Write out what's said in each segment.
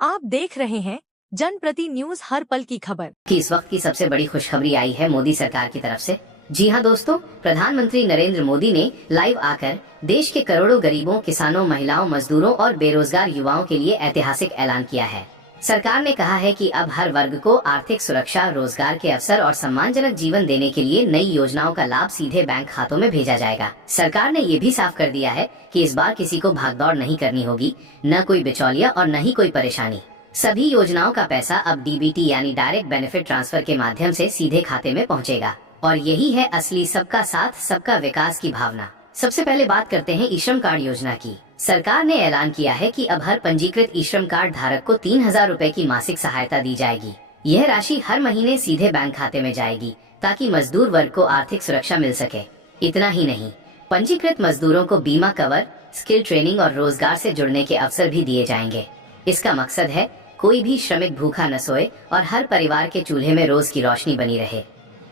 आप देख रहे हैं जनप्रति न्यूज, हर पल की खबर। कि इस वक्त की सबसे बड़ी खुशखबरी आई है मोदी सरकार की तरफ से। जी हां दोस्तों, प्रधानमंत्री नरेंद्र मोदी ने लाइव आकर देश के करोड़ों गरीबों, किसानों, महिलाओं, मजदूरों और बेरोजगार युवाओं के लिए ऐतिहासिक ऐलान किया है। सरकार ने कहा है कि अब हर वर्ग को आर्थिक सुरक्षा, रोजगार के अवसर और सम्मानजनक जीवन देने के लिए नई योजनाओं का लाभ सीधे बैंक खातों में भेजा जाएगा। सरकार ने ये भी साफ कर दिया है कि इस बार किसी को भागदौड़ नहीं करनी होगी, न कोई बिचौलिया और न ही कोई परेशानी। सभी योजनाओं का पैसा अब डीबीटी यानी डायरेक्ट बेनिफिट ट्रांसफर के माध्यम से सीधे खाते में पहुंचेगा और यही है असली सबका साथ सबका विकास की भावना। सबसे पहले बात करते हैं ई श्रम कार्ड योजना की। सरकार ने ऐलान किया है कि अब हर पंजीकृत ई श्रम कार्ड धारक को 3,000 रूपए की मासिक सहायता दी जाएगी। यह राशि हर महीने सीधे बैंक खाते में जाएगी ताकि मजदूर वर्ग को आर्थिक सुरक्षा मिल सके। इतना ही नहीं, पंजीकृत मजदूरों को बीमा कवर, स्किल ट्रेनिंग और रोजगार से जुड़ने के अवसर भी दिए जाएंगे। इसका मकसद है कोई भी श्रमिक भूखा न सोए और हर परिवार के चूल्हे में रोज की रोशनी बनी रहे।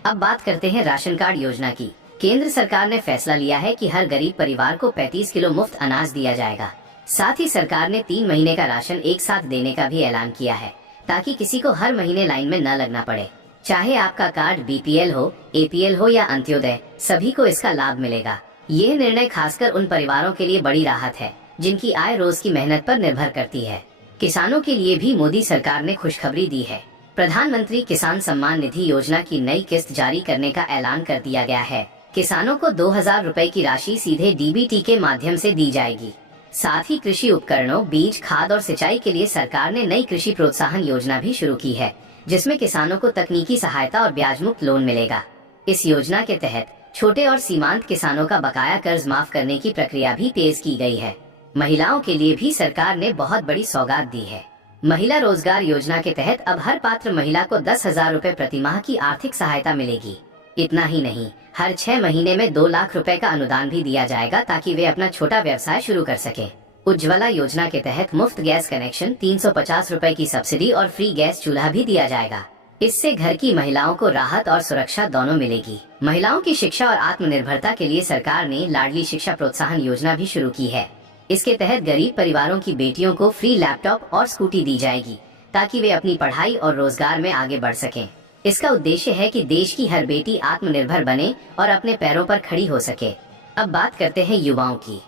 अब बात करते हैं राशन कार्ड योजना की। केंद्र सरकार ने फैसला लिया है कि हर गरीब परिवार को 35 किलो मुफ्त अनाज दिया जाएगा। साथ ही सरकार ने 3 महीने का राशन एक साथ देने का भी ऐलान किया है ताकि किसी को हर महीने लाइन में न लगना पड़े। चाहे आपका कार्ड बीपीएल हो, एपीएल हो या अंत्योदय, सभी को इसका लाभ मिलेगा। ये निर्णय खासकर उन परिवारों के लिए बड़ी राहत है जिनकी आय रोज की मेहनत पर निर्भर करती है। किसानों के लिए भी मोदी सरकार ने खुशखबरी दी है। प्रधानमंत्री किसान सम्मान निधि योजना की नई किस्त जारी करने का ऐलान कर दिया गया है। किसानों को 2,000 रूपए की राशि सीधे डीबीटी के माध्यम से दी जाएगी। साथ ही कृषि उपकरणों, बीज, खाद और सिंचाई के लिए सरकार ने नई कृषि प्रोत्साहन योजना भी शुरू की है, जिसमें किसानों को तकनीकी सहायता और ब्याज मुक्त लोन मिलेगा। इस योजना के तहत छोटे और सीमांत किसानों का बकाया कर्ज माफ करने की प्रक्रिया भी तेज की गई है। महिलाओं के लिए भी सरकार ने बहुत बड़ी सौगात दी है। महिला रोजगार योजना के तहत अब हर पात्र महिला को 10,000 रूपए प्रति माह की आर्थिक सहायता मिलेगी। इतना ही नहीं, हर 6 महीने में 2 लाख रुपए का अनुदान भी दिया जाएगा ताकि वे अपना छोटा व्यवसाय शुरू कर सके। उज्ज्वला योजना के तहत मुफ्त गैस कनेक्शन, 350 रूपए की सब्सिडी और फ्री गैस चूल्हा भी दिया जाएगा। इससे घर की महिलाओं को राहत और सुरक्षा दोनों मिलेगी। महिलाओं की शिक्षा और आत्मनिर्भरता के लिए सरकार ने लाडली शिक्षा प्रोत्साहन योजना भी शुरू की है। इसके तहत गरीब परिवारों की बेटियों को फ्री लैपटॉप और स्कूटी दी जाएगी ताकि वे अपनी पढ़ाई और रोजगार में आगे बढ़ सकें। इसका उद्देश्य है कि देश की हर बेटी आत्मनिर्भर बने और अपने पैरों पर खड़ी हो सके। अब बात करते हैं युवाओं की।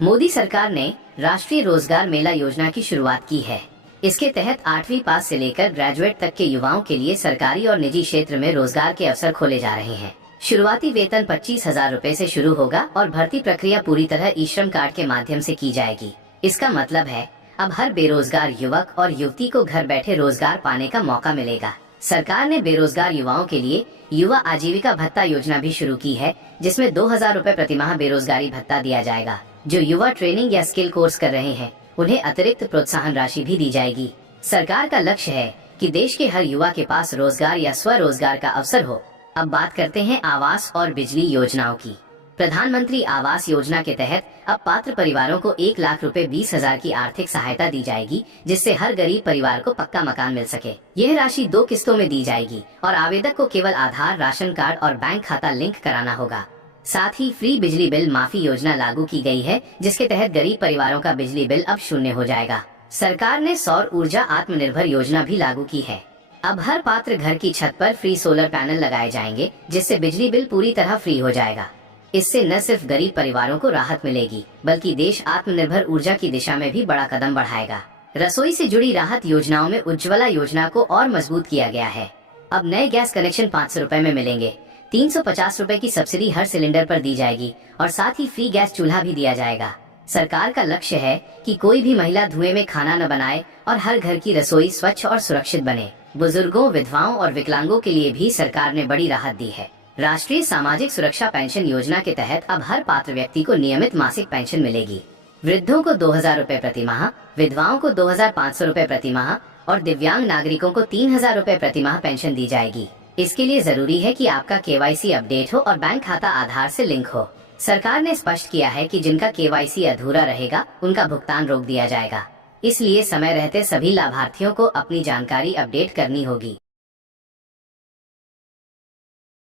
मोदी सरकार ने राष्ट्रीय रोजगार मेला योजना की शुरुआत की है। इसके तहत 8वीं पास से लेकर ग्रेजुएट तक के युवाओं के लिए सरकारी और निजी क्षेत्र में रोजगार के अवसर खोले जा रहे हैं। शुरुआती वेतन 25,000 रूपए से शुरू होगा और भर्ती प्रक्रिया पूरी तरह ई श्रम कार्ड के माध्यम से की जाएगी। इसका मतलब है अब हर बेरोजगार युवक और युवती को घर बैठे रोजगार पाने का मौका मिलेगा। सरकार ने बेरोजगार युवाओं के लिए युवा आजीविका भत्ता योजना भी शुरू की है, जिसमें 2,000 रूपए प्रति माह बेरोजगारी भत्ता दिया जाएगा। जो युवा ट्रेनिंग या स्किल कोर्स कर रहे हैं उन्हें अतिरिक्त प्रोत्साहन राशि भी दी जाएगी। सरकार का लक्ष्य है कि देश के हर युवा के पास रोजगार या स्वरोजगार का अवसर हो। अब बात करते हैं आवास और बिजली योजनाओं की। प्रधानमंत्री आवास योजना के तहत अब पात्र परिवारों को 1 लाख रुपए 20,000 की आर्थिक सहायता दी जाएगी, जिससे हर गरीब परिवार को पक्का मकान मिल सके। यह राशि 2 किस्तों में दी जाएगी और आवेदक को केवल आधार, राशन कार्ड और बैंक खाता लिंक कराना होगा। साथ ही फ्री बिजली बिल माफी योजना लागू की गई है, जिसके तहत गरीब परिवारों का बिजली बिल अब 0 हो जाएगा। सरकार ने सौर ऊर्जा आत्मनिर्भर योजना भी लागू की है। अब हर पात्र घर की छत पर फ्री सोलर पैनल लगाए जाएंगे, जिससे बिजली बिल पूरी तरह फ्री हो जाएगा। इससे न सिर्फ गरीब परिवारों को राहत मिलेगी, बल्कि देश आत्मनिर्भर ऊर्जा की दिशा में भी बड़ा कदम बढ़ाएगा। रसोई से जुड़ी राहत योजनाओं में उज्ज्वला योजना को और मजबूत किया गया है। अब नए गैस कनेक्शन 500 रूपए में मिलेंगे, 350 रूपए की सब्सिडी हर सिलेंडर पर दी जाएगी और साथ ही फ्री गैस चूल्हा भी दिया जाएगा। सरकार का लक्ष्य है कि कोई भी महिला धुएं में खाना न बनाए और हर घर की रसोई स्वच्छ और सुरक्षित बने। बुजुर्गों, विधवाओं और विकलांगों के लिए भी सरकार ने बड़ी राहत दी है। राष्ट्रीय सामाजिक सुरक्षा पेंशन योजना के तहत अब हर पात्र व्यक्ति को नियमित मासिक पेंशन मिलेगी। वृद्धों को 2,000 रूपए प्रति माह, विधवाओं को 2,500 रूपए प्रति माह और दिव्यांग नागरिकों को 3,000 रूपए प्रति माह पेंशन दी जाएगी। इसके लिए जरूरी है कि आपका KYC अपडेट हो और बैंक खाता आधार से लिंक हो। सरकार ने स्पष्ट किया है कि जिनका KYC अधूरा रहेगा उनका भुगतान रोक दिया जाएगा। इसलिए समय रहते सभी लाभार्थियों को अपनी जानकारी अपडेट करनी होगी।